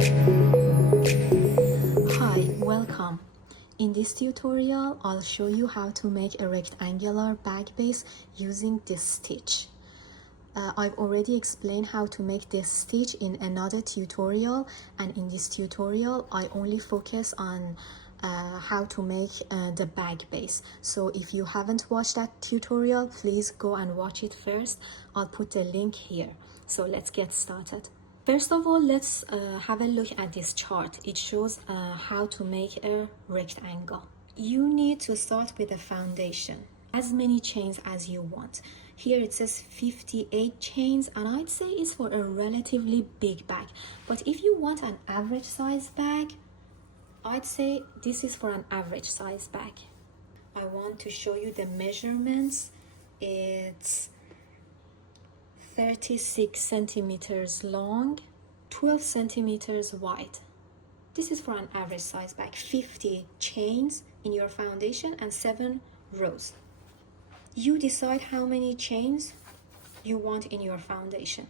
Hi, welcome. In this tutorial, I'll show you how to make a rectangular bag base using this stitch. I've already explained how to make this stitch in another tutorial, and in this tutorial, I only focus on how to make the bag base. So if you haven't watched that tutorial, please go and watch it first. I'll put the link here. So let's get started. First of all, let's have a look at this chart. It shows how to make a rectangle. You need to start with a foundation, as many chains as you want. Here it says 58 chains, and I'd say it's for a relatively big bag. But if you want an average size bag, I'd say this is for an average size bag. I want to show you the measurements. It's 36 centimeters long, 12 centimeters wide. This is for an average size bag. 50 chains in your foundation and 7 rows. You decide how many chains you want in your foundation.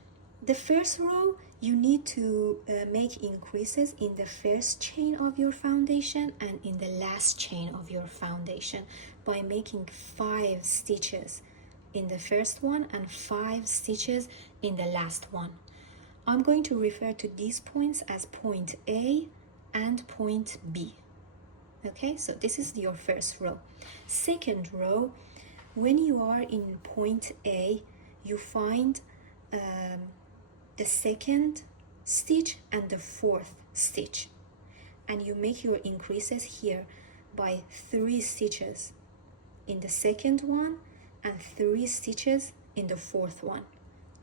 The first row, you need to make increases in the first chain of your foundation and in the last chain of your foundation by making 5 stitches in the first one and 5 stitches in the last one. I'm going to refer to these points as point A and point B. Okay, so this is your first row. Second row, when you are in point A, you find the second stitch and the fourth stitch, and you make your increases here by 3 stitches in the second one and 3 stitches in the fourth one.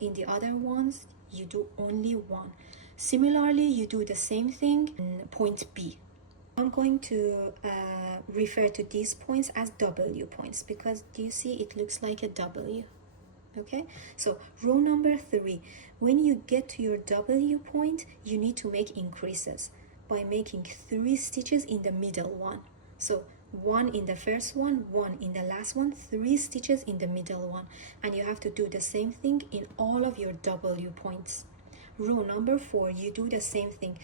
In the other ones, you do only 1. Similarly, you do the same thing in point B. I'm going to refer to these points as W points because do you see it looks like a W? Okay, so row number 3, when you get to your W point, you need to make increases by making 3 stitches in the middle one. So 1 in the first one, 1 in the last one, 3 stitches in the middle one, and you have to do the same thing in all of your W points. Row number 4, you do the same thing.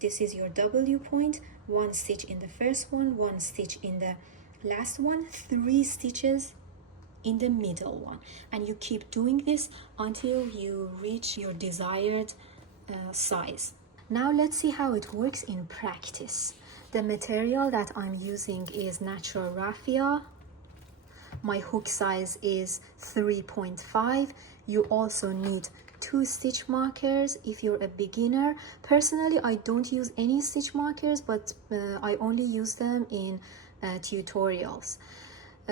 This is your W point, 1 stitch in the first one, 1 stitch in the last one, 3 stitches in the middle one, and you keep doing this until you reach your desired size. Now let's see how it works in practice. The material that I'm using is natural raffia. My hook size is 3.5. You also need 2 stitch markers if you're a beginner. Personally, I don't use any stitch markers, but I only use them in tutorials.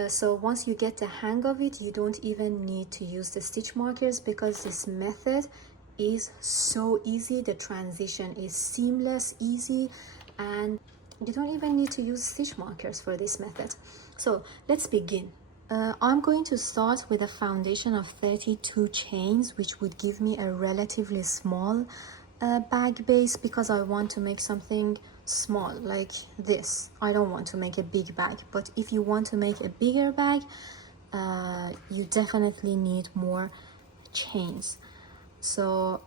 So once you get the hang of it, you don't even need to use the stitch markers because this method is so easy. The transition is seamless, easy, and you don't even need to use stitch markers for this method. So let's begin. I'm going to start with a foundation of 32 chains, which would give me a relatively small bag base because I want to make something small like this. I don't want to make a big bag, but if you want to make a bigger bag, you definitely need more chains. So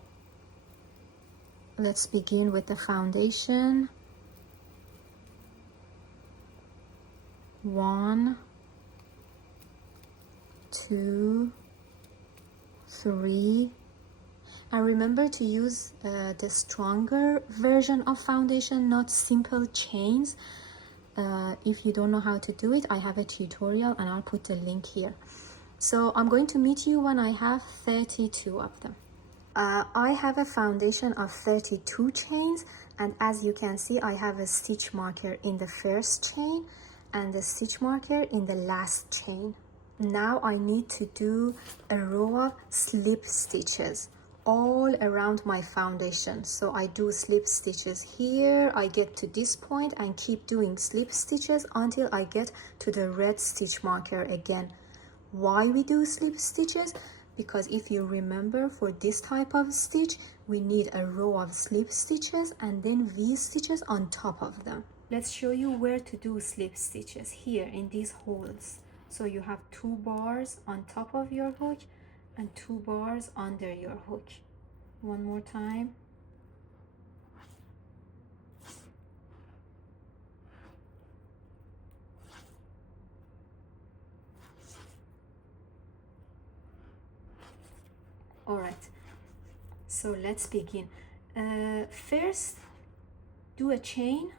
let's begin with the foundation. 1, 2, 3, and remember to use the stronger version of foundation, not simple chains. If you don't know how to do it, I have a tutorial and I'll put the link here. So I'm going to meet you when I have 32 of them. I have a foundation of 32 chains, and as you can see, I have a stitch marker in the first chain and the stitch marker in the last chain. Now I need to do a row of slip stitches all around my foundation. So I do slip stitches here, I get to this point and keep doing slip stitches until I get to the red stitch marker again. Why we do slip stitches? Because if you remember, for this type of stitch, we need a row of slip stitches and then V stitches on top of them. Let's show you where to do slip stitches, here in these holes. So you have 2 bars on top of your hook and 2 bars under your hook. One more time. All right, so let's begin. First, do a chain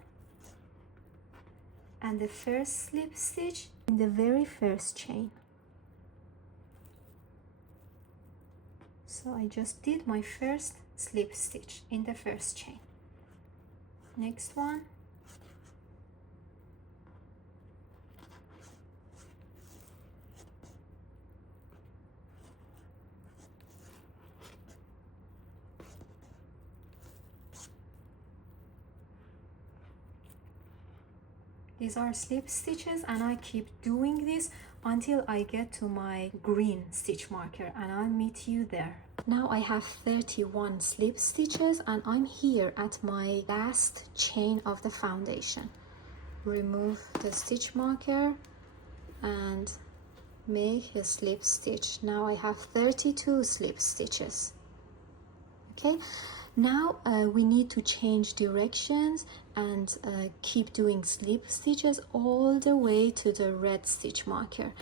and the first slip stitch in the very first chain. So I just did my first slip stitch in the first chain. Next one. These are slip stitches, and I keep doing this until I get to my green stitch marker, and I'll meet you there. Now I have 31 slip stitches and I'm here at my last chain of the foundation. Remove the stitch marker and make a slip stitch. Now I have 32 slip stitches. Okay, now we need to change directions and keep doing slip stitches all the way to the red stitch marker.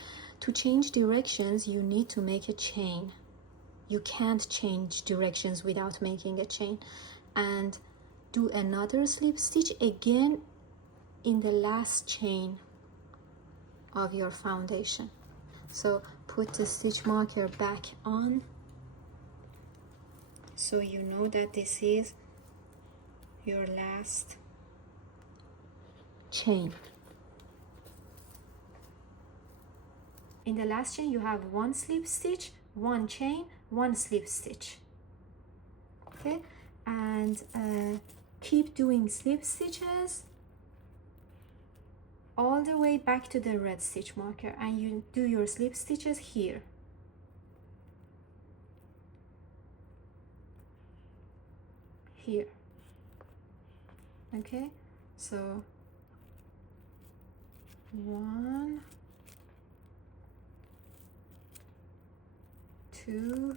To change directions, you need to make a chain. You can't change directions without making a chain. And do another slip stitch again in the last chain of your foundation. So put the stitch marker back on, so you know that this is your last chain. In the last chain you have one slip stitch, one chain, one slip stitch. Okay, and keep doing slip stitches all the way back to the red stitch marker, and you do your slip stitches here. Here. Okay, so 1, 2, 3.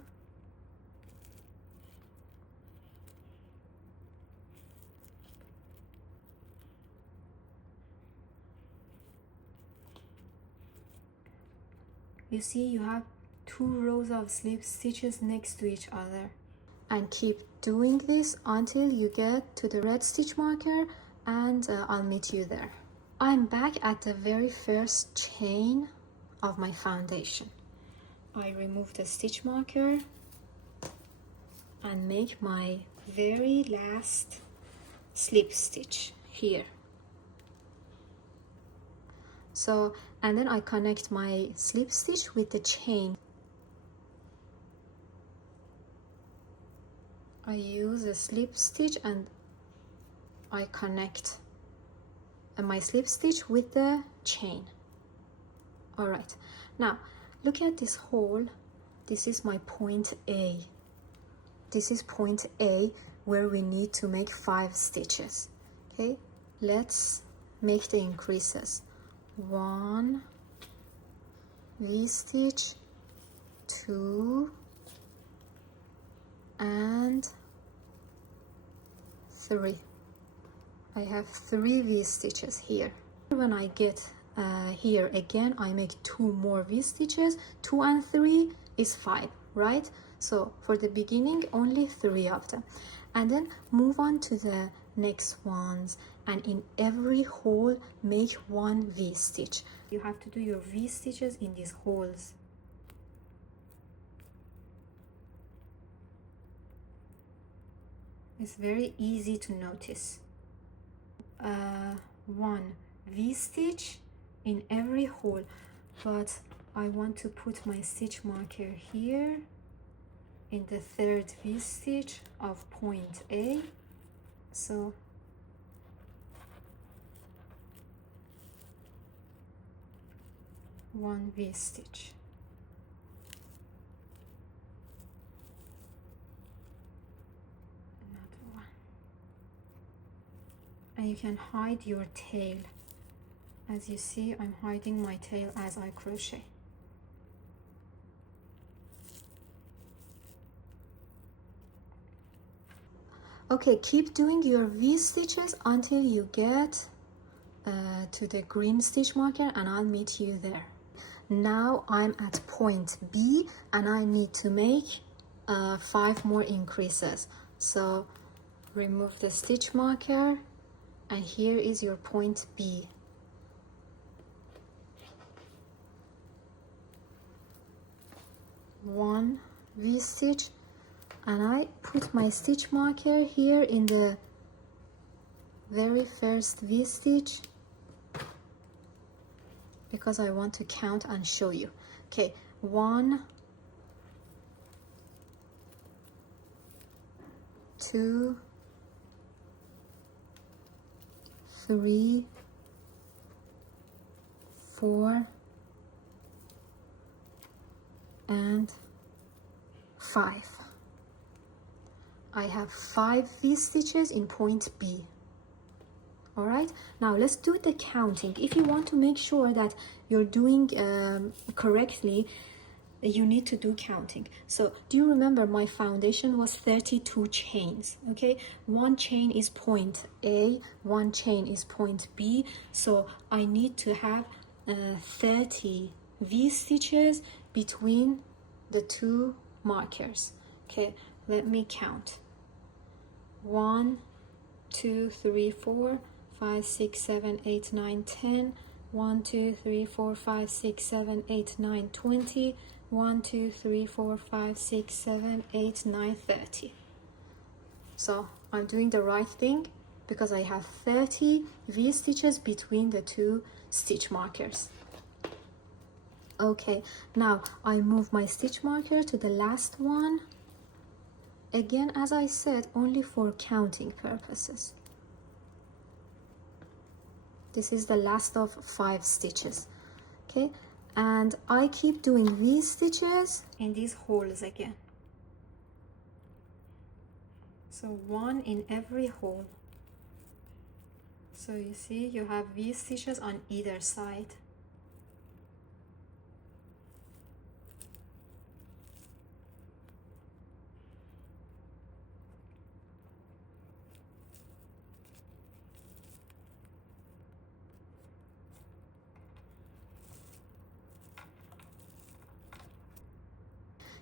You see, you have 2 rows of slip stitches next to each other. And keep doing this until you get to the red stitch marker, and I'll meet you there. I'm back at the very first chain of my foundation. I remove the stitch marker and make my very last slip stitch here. So, and then I connect my slip stitch with the chain. I use a slip stitch and I connect my slip stitch with the chain. All right, now look at this hole. This is my point A. This is point A where we need to make 5 stitches. Okay, let's make the increases. 1 V-stitch, 2, and 3. I have 3 V-stitches here. When I get here again, I make 2 more V-stitches. 2 and 3 is 5, right? So for the beginning, only 3 of them. And then move on to the next ones, and in every hole make 1 V-stitch. You have to do your V-stitches in these holes. It's very easy to notice. 1 V-stitch in every hole, but I want to put my stitch marker here in the 3rd V-stitch of point A. So one V-stitch. And you can hide your tail. As you see, I'm hiding my tail as I crochet. Okay, keep doing your V-stitches until you get to the green stitch marker, and I'll meet you there. Now I'm at point B and I need to make 5 more increases. So remove the stitch marker, and here is your point B. One V-stitch, and I put my stitch marker here in the very first V-stitch because I want to count and show you. Okay, 1, 2, 3, 4, and 5. I have 5 V-stitches in point B. All right, now let's do the counting. If you want to make sure that you're doing correctly, you need to do counting. So do you remember my foundation was 32 chains? Okay, one chain is point A, one chain is point B, so I need to have 30 V-stitches between the two markers. Okay, let me count. 1, 2, 3, 4, 5, 6, 7, 8, 9, 10. 1, 2, 3, 4, 5, 6, 7, 8, 9, 20. 1, 2, 3, 4, 5, 6, 7, 8, 9, 30. So I'm doing the right thing because I have 30 V-stitches between the two stitch markers. Okay, now I move my stitch marker to the last one. Again, as I said, only for counting purposes. This is the last of 5 stitches. Okay, and I keep doing V-stitches in these holes again. So 1 in every hole. So you see, you have V-stitches on either side.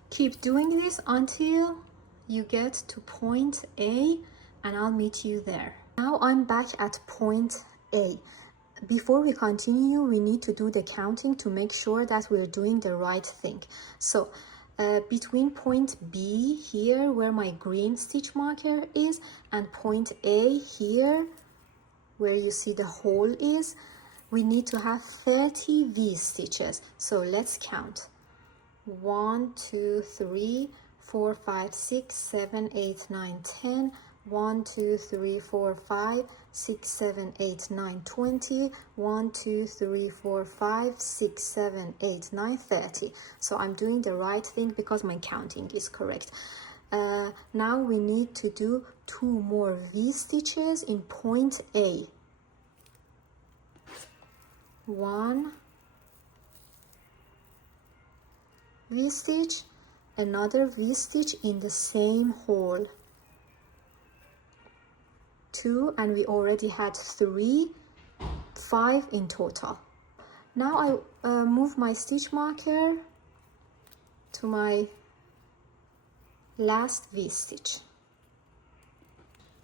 Keep doing this until you get to point A, and I'll meet you there. Now I'm back at point A. Before we continue, we need to do the counting to make sure that we're doing the right thing. So between point B here, where my green stitch marker is, and point A here, where you see the hole is, we need to have 30 V-stitches. So let's count. 1, 2, 3, 4, 5, 6, 7, 8, 9, 10. 1, 2, 3, 4, 5, 6, 7, 8, 9, 20. 1, 2, 3, 4, 5, 6, 7, 8, 9, 30. So I'm doing the right thing because my counting is correct. Now we need to do 2 more V-stitches in point A. 1 V-stitch, another V-stitch in the same hole. 2, and we already had 3, 5 in total. Now I move my stitch marker to my last V-stitch.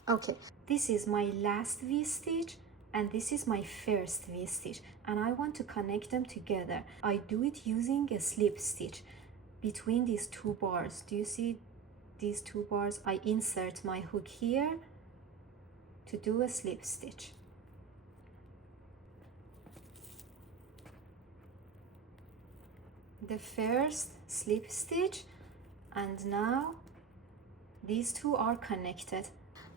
Okay, this is my last V-stitch and this is my first V-stitch, and I want to connect them together. I do it using a slip stitch between these 2 bars. Do you see these 2 bars? I insert my hook here to do a slip stitch. The first slip stitch, and now these 2 are connected.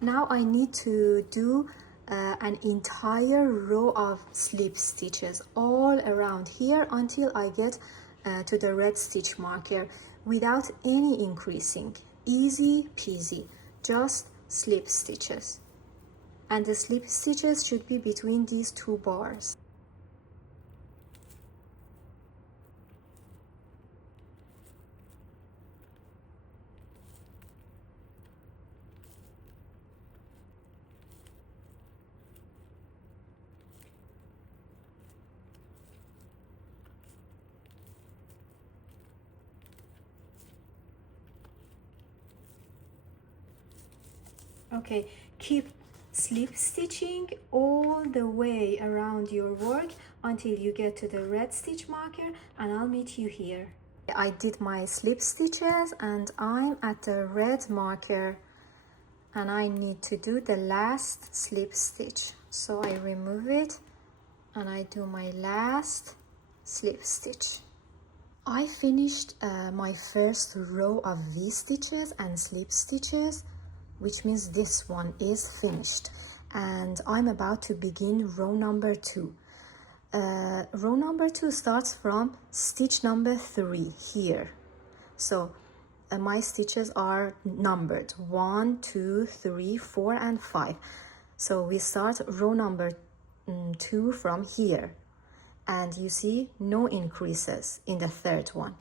Now I need to do an entire row of slip stitches all around here until I get to the red stitch marker without any increasing. Easy peasy, just slip stitches. And the slip stitches should be between these 2 bars. Okay, keep slip stitching all the way around your work until you get to the red stitch marker, and I'll meet you here. I did my slip stitches and I'm at the red marker, and I need to do the last slip stitch. So I remove it and I do my last slip stitch. I finished my first row of V stitches and slip stitches, which means this one is finished, and I'm about to begin row number 2. Row number 2 starts from stitch number 3 here. So my stitches are numbered 1, 2, 3, 4 and 5. So we start row number 2 from here, and you see no increases in the third one.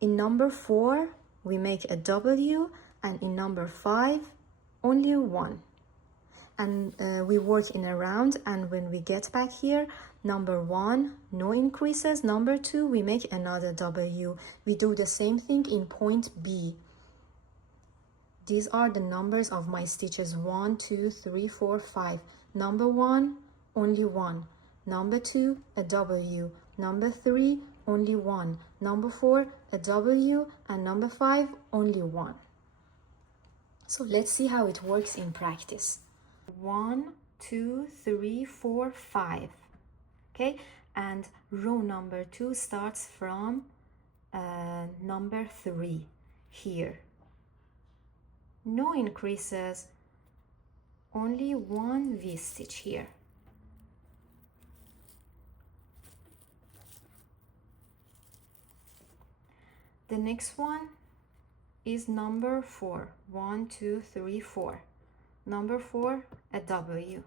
In number 4 we make a W, and in number 5 only 1, and we work in a round, and when we get back here, number 1 no increases, number 2 we make another W. We do the same thing in point B. These are the numbers of my stitches: 1, 2, 3, 4, 5. Number 1 only 1, number 2 a W, number 3 only 1, number 4 a W, and number 5 only 1. So let's see how it works in practice. 1, 2, 3, 4, 5. Okay, and row number 2 starts from number 3 here. No increases, only 1 V stitch here. The next one is number 4. 1, 2, 3, 4. Number 4 a W.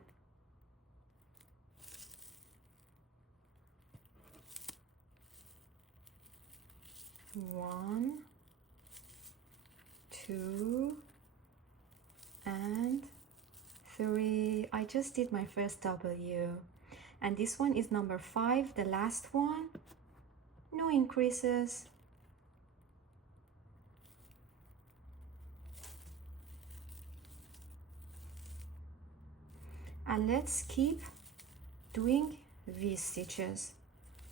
One, 2 and 3. I just did my first W, and this one is number 5, the last one. No increases. And let's keep doing V stitches.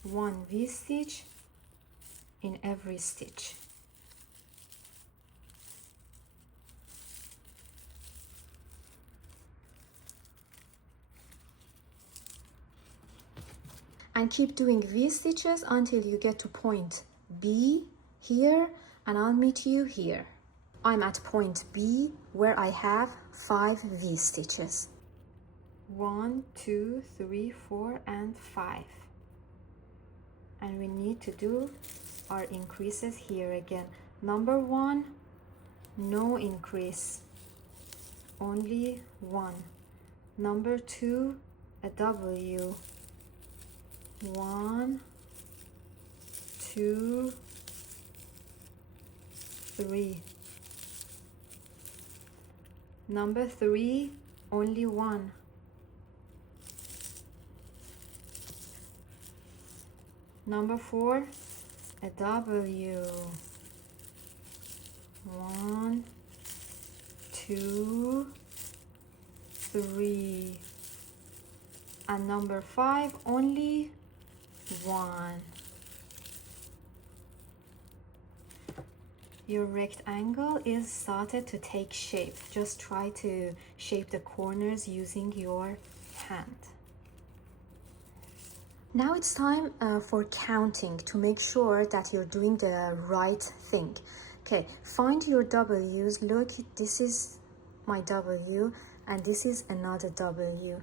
1 V stitch in every stitch. And keep doing V stitches until you get to point B here, and I'll meet you here. I'm at point B where I have 5 V stitches. 1, 2, 3, 4 and 5, and we need to do our increases here again. Number 1 no increase, only 1. Number 2 a W. 1, 2, 3. Number 3 only 1. Number 4 a W. 1, 2, 3, and number 5 only 1. Your rectangle is started to take shape. Just try to shape the corners using your hand. Now it's time for counting to make sure that you're doing the right thing. Okay, find your W's. Look, this is my W and this is another W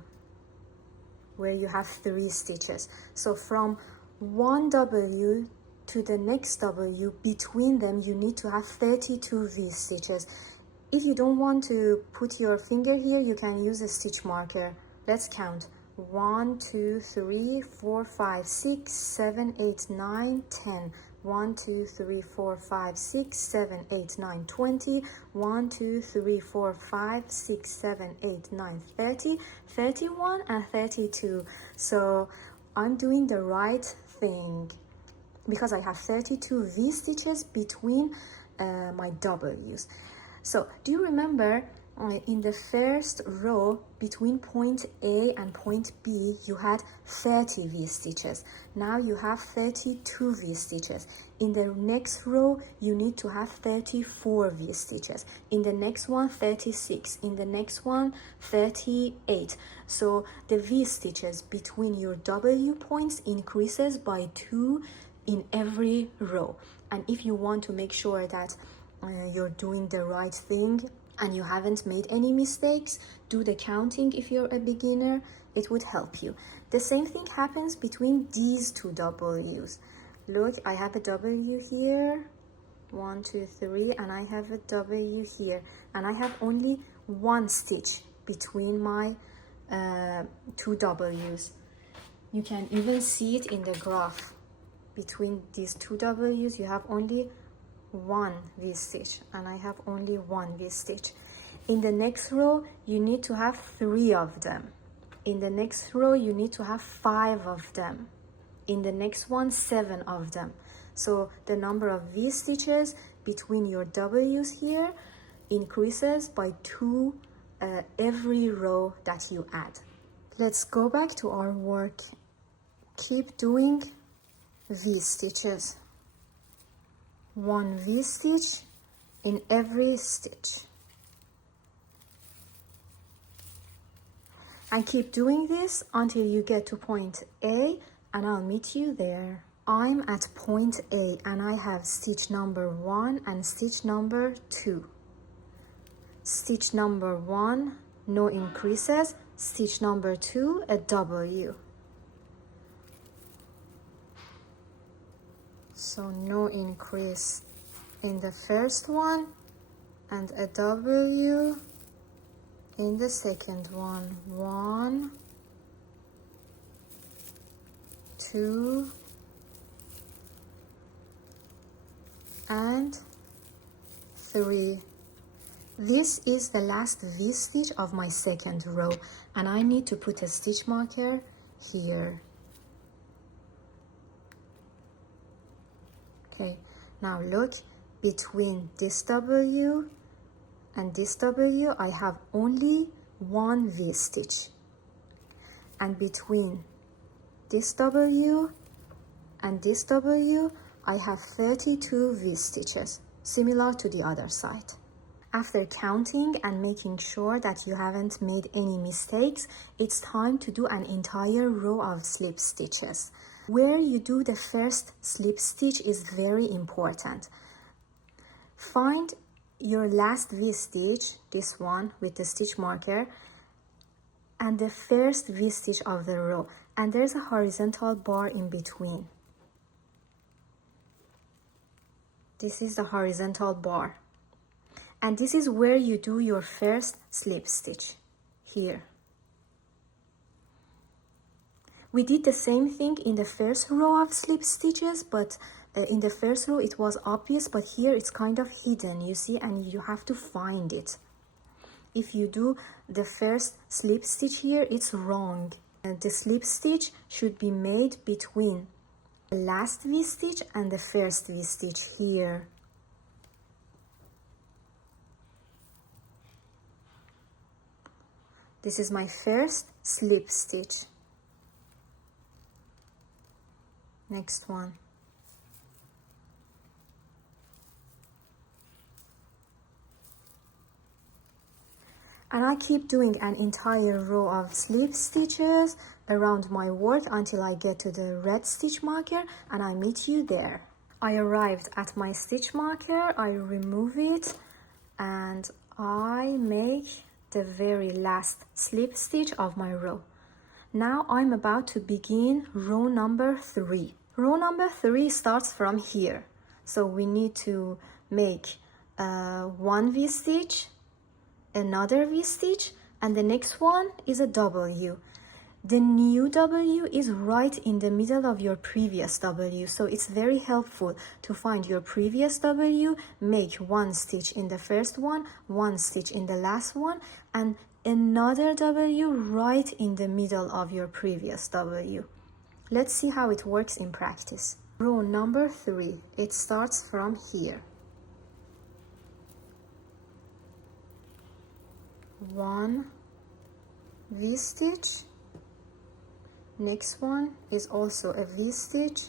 where you have 3 stitches. So from one W to the next W, between them you need to have 32 V stitches. If you don't want to put your finger here, you can use a stitch marker. Let's count. 1, 2, 3, 4, 5, 6, 7, 8, 9, 10. 1, 2, 3, 4, 5, 6, 7, 8, 9, 20. 1, 2, 3, 4, 5, 6, 7, 8, 9, 30, 31, and 32. So I'm doing the right thing because I have 32 V stitches between my W's. So do you remember In the first row between point A and point B, you had 30 V-stitches. Now you have 32 V-stitches. In the next row, you need to have 34 V-stitches. In the next one, 36. In the next one, 38. So the V-stitches between your W points increases by 2 in every row. And if you want to make sure that you're doing the right thing and you haven't made any mistakes, do the counting if you're a beginner. It would help you. The same thing happens between these two W's. Look, I have a W here, 1, 2, 3, and I have a W here, and I have only one stitch between my two W's. You can even see it in the graph. Between these two W's, you have only one V-stitch, and I have only one V-stitch. In the next row, you need to have 3 of them. In the next row, you need to have 5 of them. In the next one, 7 of them. So the number of V-stitches between your W's here increases by 2 every row that you add. Let's go back to our work. Keep doing V-stitches. 1 V-stitch in every stitch. And keep doing this until you get to point A, and I'll meet you there. I'm at point A and I have stitch number 1 and stitch number 2. Stitch number 1, no increases. Stitch number 2, a W. So no increase in the first one and a W in the second one. 1, 2, and 3. This is the last V-stitch of my second row, and I need to put a stitch marker here. Okay, now look, between this W and this W, I have only one V-stitch. And between this W and this W, I have 32 V-stitches, similar to the other side. After counting and making sure that you haven't made any mistakes, it's time to do an entire row of slip stitches. Where you do the first slip stitch is very important. Find your last V-stitch, this one with the stitch marker, and the first V-stitch of the row, and there's a horizontal bar in between. This is the horizontal bar. And this is where you do your first slip stitch, here. We did the same thing in the first row of slip stitches, but in the first row it was obvious, but here it's kind of hidden, you see, and you have to find it. If you do the first slip stitch here, it's wrong. The slip stitch should be made between the last V-stitch and the first V-stitch here. This is my first slip stitch. Next one. And I keep doing an entire row of slip stitches around my work until I get to the red stitch marker, and I meet you there. I arrived at my stitch marker, I remove it, and I make the very last slip stitch of my row. Now I'm about to begin row number 3. Row number 3 starts from here. So we need to make one V-stitch, another V-stitch, and the next one is a W. The new W is right in the middle of your previous W, so it's very helpful to find your previous W, make one stitch in the first one, one stitch in the last one, and another W right in the middle of your previous W. Let's see how it works in practice. Row number 3, it starts from here. 1 V-stitch. Next one is also a V-stitch.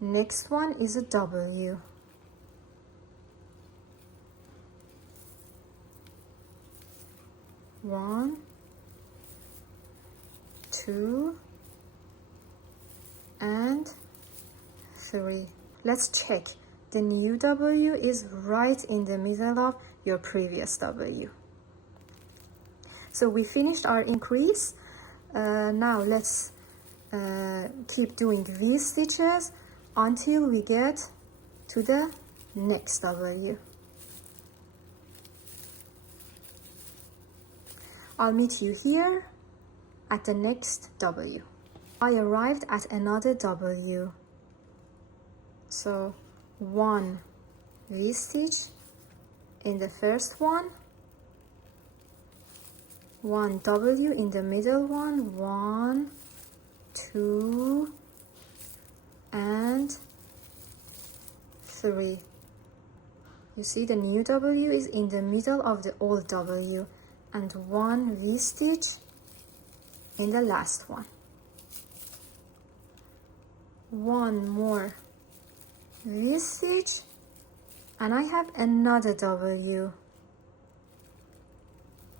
Next one is a W. One, two, and 3. Let's check. The new W is right in the middle of your previous W. So we finished our increase. Now let's keep doing V stitches until we get to the next W. I'll meet you here at the next W. I arrived at another W. So 1 V-stitch in the first one, 1 W in the middle one, 1, 2, and 3. You see the new W is in the middle of the old W, and 1 V-stitch in the last one. 1 more V-stitch, and I have another W.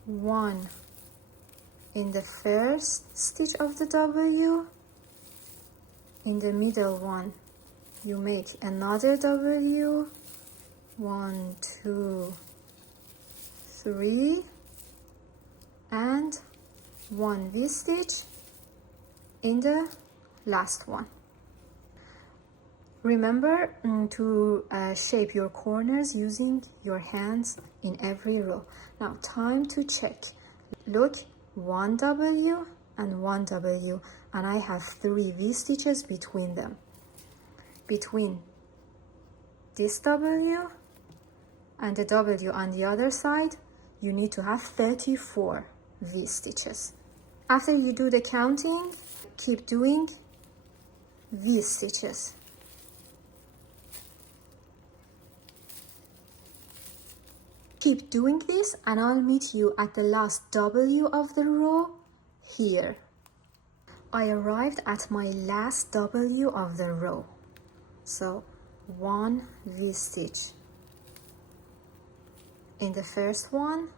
1 in the first stitch of the W. In the middle one, you make another W. 1, 2, 3, and 1 V-stitch in the last one. Remember to shape your corners using your hands in every row. Now time to check. Look, 1 W and 1 W, and I have 3 V-stitches between them. Between this W and the W on the other side, you need to have 34 V-stitches. After you do the counting, keep doing V-stitches. Keep doing this, and I'll meet you at the last W of the row here. I arrived at my last W of the row. So 1 V-stitch in the first one,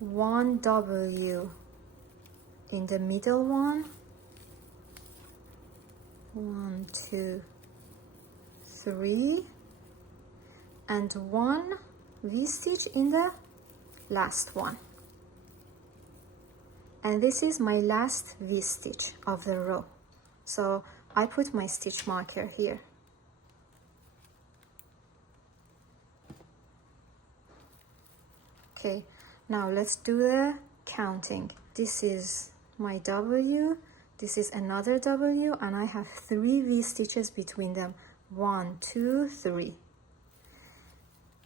1 W in the middle one, 1, 2, 3, and 1 V-stitch in the last one. And this is my last V-stitch of the row. So I put my stitch marker here. Okay, now let's do the counting. This is my W, this is another W, and I have 3 V-stitches between them. 1, 2, 3.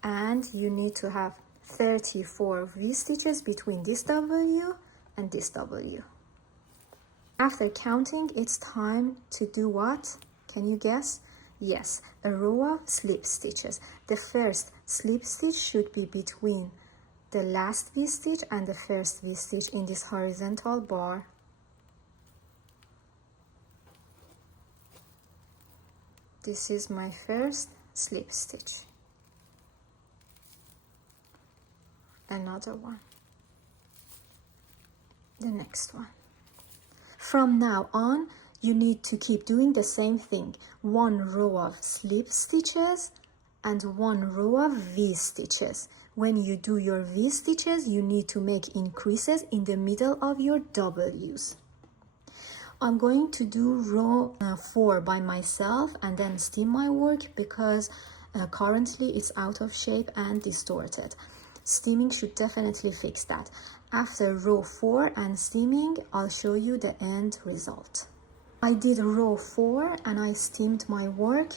And you need to have 34 V-stitches between this W and this W. After counting, it's time to do what? Can you guess? Yes, a row of slip stitches. The first slip stitch should be between the last V-stitch and the first V-stitch in this horizontal bar. This is my first slip stitch. Another one. The next one. From now on, you need to keep doing the same thing. 1 row of slip stitches and 1 row of V-stitches. When you do your V-stitches, you need to make increases in the middle of your W's. I'm going to do row 4 by myself and then steam my work because currently it's out of shape and distorted. Steaming should definitely fix that. After row 4 and steaming, I'll show you the end result. I did row 4 and I steamed my work.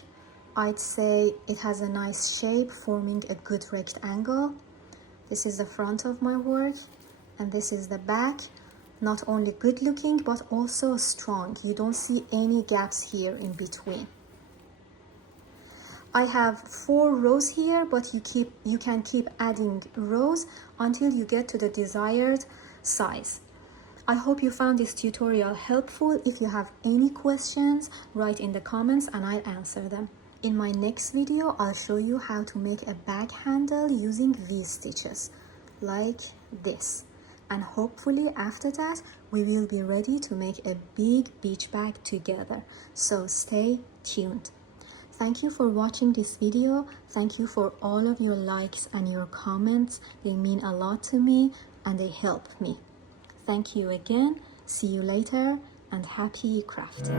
I'd say it has a nice shape, forming a good rectangle. This is the front of my work and this is the back. Not only good looking but also strong. You don't see any gaps here in between. I have 4 rows here, but you can keep adding rows until you get to the desired size. I hope you found this tutorial helpful. If you have any questions, write in the comments and I'll answer them. In my next video, I'll show you how to make a bag handle using V-stitches, like this. And hopefully after that, we will be ready to make a big beach bag together. So stay tuned. Thank you for watching this video. Thank you for all of your likes and your comments. They mean a lot to me and they help me. Thank you again. See you later and happy crafting.